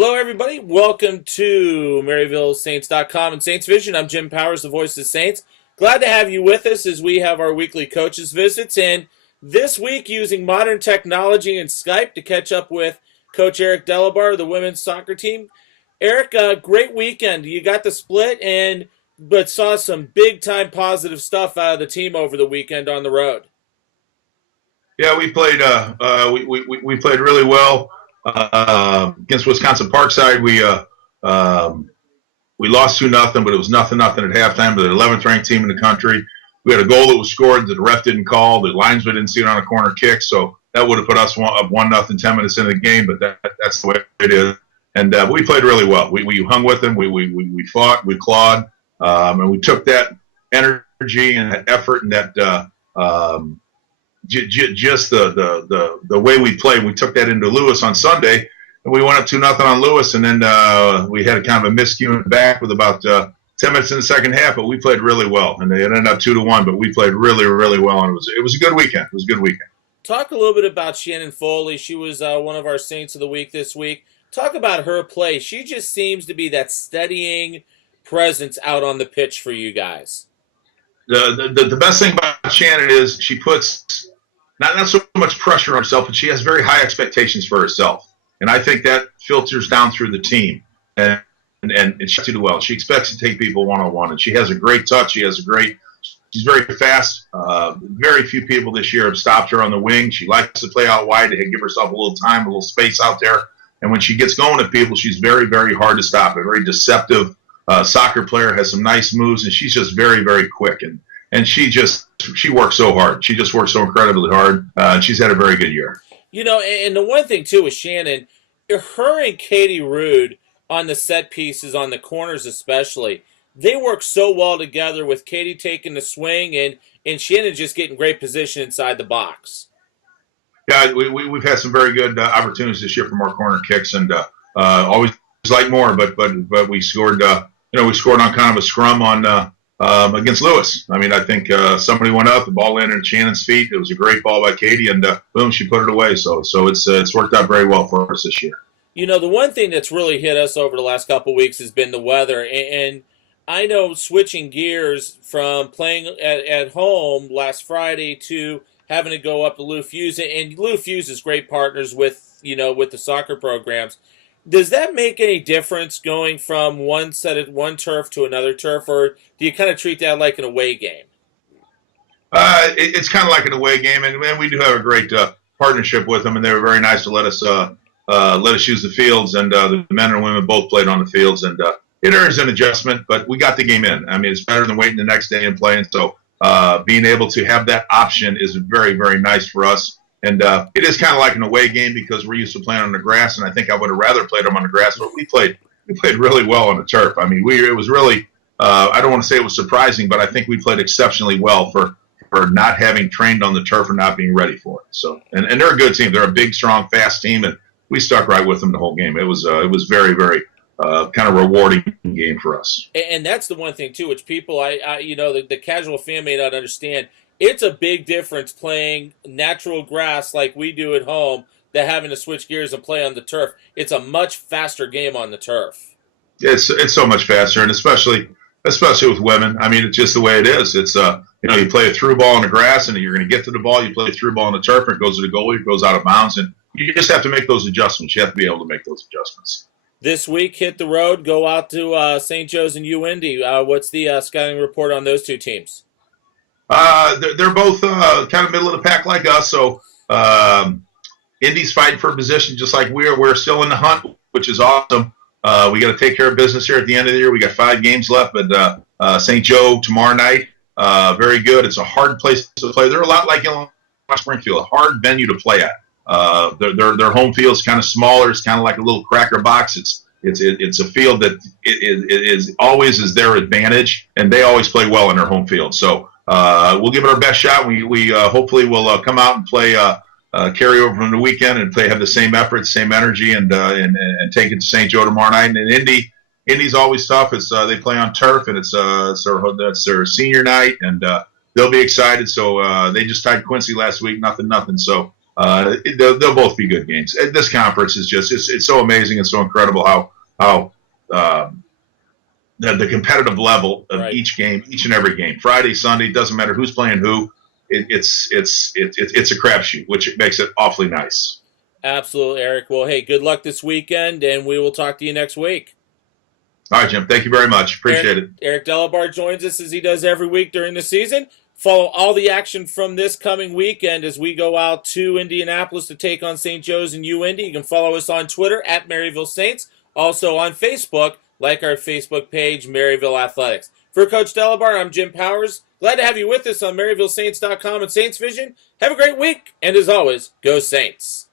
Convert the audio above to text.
Hello, everybody. Welcome to MaryvilleSaints.com and Saints Vision. I'm Jim Powers, the voice of the Saints. Glad to have you with us as we have our weekly coaches visits. And this week, using modern technology and Skype to catch up with Coach Eric Delabar of the women's soccer team. Eric, great weekend. You got the split, but saw some big-time positive stuff out of the team over the weekend on the road. Yeah, we played. We played really well against Wisconsin Parkside. We lost 2-0, but it was nothing at halftime. But the 11th ranked team in the country. We had a goal that was scored that the ref didn't call. The linesman didn't see it on a corner kick, so that would have put us up 1-0 10 minutes into the game. But that's the way it is. And we played really well. We hung with them. We fought. We clawed, and we took that energy and that effort and that. Just the way we played, we took that into Lewis on Sunday, and we went up 2-0 on Lewis, and then we had a kind of a miscue in the back with about 10 minutes in the second half, but we played really well, and they ended up 2-1, but we played really, really well, and it was a good weekend. It was a good weekend. Talk a little bit about Shannon Foley. She was one of our Saints of the Week this week. Talk about her play. She just seems to be that steadying presence out on the pitch for you guys. The best thing about Shannon is she puts not so much pressure on herself, but she has very high expectations for herself. And I think that filters down through the team. And she does well. She expects to take people one-on-one, and she has a great touch. She's very fast. Very few people this year have stopped her on the wing. She likes to play out wide to give herself a little time, a little space out there. And when she gets going at people, she's very, very hard to stop. A very deceptive soccer player, has some nice moves, and she's just very, very quick. And she works so hard. She just works so incredibly hard. She's had a very good year. You know, and the one thing, too, with Shannon, her and Katie Rude on the set pieces, on the corners especially, they work so well together with Katie taking the swing and Shannon just getting great position inside the box. Yeah, we've had some very good opportunities this year from our corner kicks, and always like more, but we scored. We scored on kind of a scrum on against Lewis. I mean, I think somebody went up, the ball landed at Shannon's feet. It was a great ball by Katie, and boom, she put it away. So it's worked out very well for us this year. You know, the one thing that's really hit us over the last couple of weeks has been the weather, and I know switching gears from playing at home last Friday to having to go up to Lou Fuse, and Lou Fuse is great partners with the soccer programs. Does that make any difference going from one turf to another turf, or do you kind of treat that like an away game? It's kind of like an away game, and we do have a great partnership with them, and they were very nice to let us use the fields, and the men and women both played on the fields, and it earns an adjustment, but we got the game in. I mean, it's better than waiting the next day and playing, so being able to have that option is very, very nice for us. And it is kind of like an away game because we're used to playing on the grass, and I think I would have rather played them on the grass, but we played really well on the turf. I mean, it was really I don't want to say it was surprising, but I think we played exceptionally well for not having trained on the turf or not being ready for it. So and they're a good team. They're a big, strong, fast team, and we stuck right with them the whole game. It was very, very kind of rewarding game for us. And that's the one thing too, which people the casual fan may not understand. It's a big difference playing natural grass like we do at home than having to switch gears and play on the turf. It's a much faster game on the turf. It's so much faster, and especially with women. I mean, it's just the way it is. It's you play a through ball on the grass, and you're going to get to the ball. You play a through ball on the turf, and it goes to the goalie. It goes out of bounds, and you just have to make those adjustments. You have to be able to make those adjustments. This week, hit the road, go out to St. Joe's and UIndy. What's the scouting report on those two teams? They're both kind of middle of the pack like us, so Indy's fighting for a position just like we're still in the hunt, which is awesome. We got to take care of business here at the end of the year. We got 5 games left, but St. Joe tomorrow night, very good. It's a hard place to play. They're a lot like Illinois Springfield, a hard venue to play at. Their home field's kind of smaller. It's kind of like a little cracker box. It's a field that is always their advantage, and they always play well in their home field. So we'll give it our best shot. We hopefully will come out and play carry over from the weekend and have the same effort, same energy, and take it to St. Joe tomorrow night. And Indy's always tough. It's they play on turf, and it's their senior night, and they'll be excited. So they just tied Quincy last week, nothing. So They'll both be good games. This conference is just it's so amazing and so incredible how the competitive level of each game, each and every game, Friday, Sunday, doesn't matter who's playing who. It's a crapshoot, which makes it awfully nice. Absolutely, Eric. Well, hey, good luck this weekend, and we will talk to you next week. All right, Jim. Thank you very much. Appreciate it. Eric Delabar joins us as he does every week during the season. Follow all the action from this coming weekend as we go out to Indianapolis to take on St. Joe's and UIndy. You can follow us on Twitter at Maryville Saints. Also on Facebook, like our Facebook page, Maryville Athletics. For Coach Delabar, I'm Jim Powers. Glad to have you with us on MaryvilleSaints.com and Saints Vision. Have a great week, and as always, go Saints.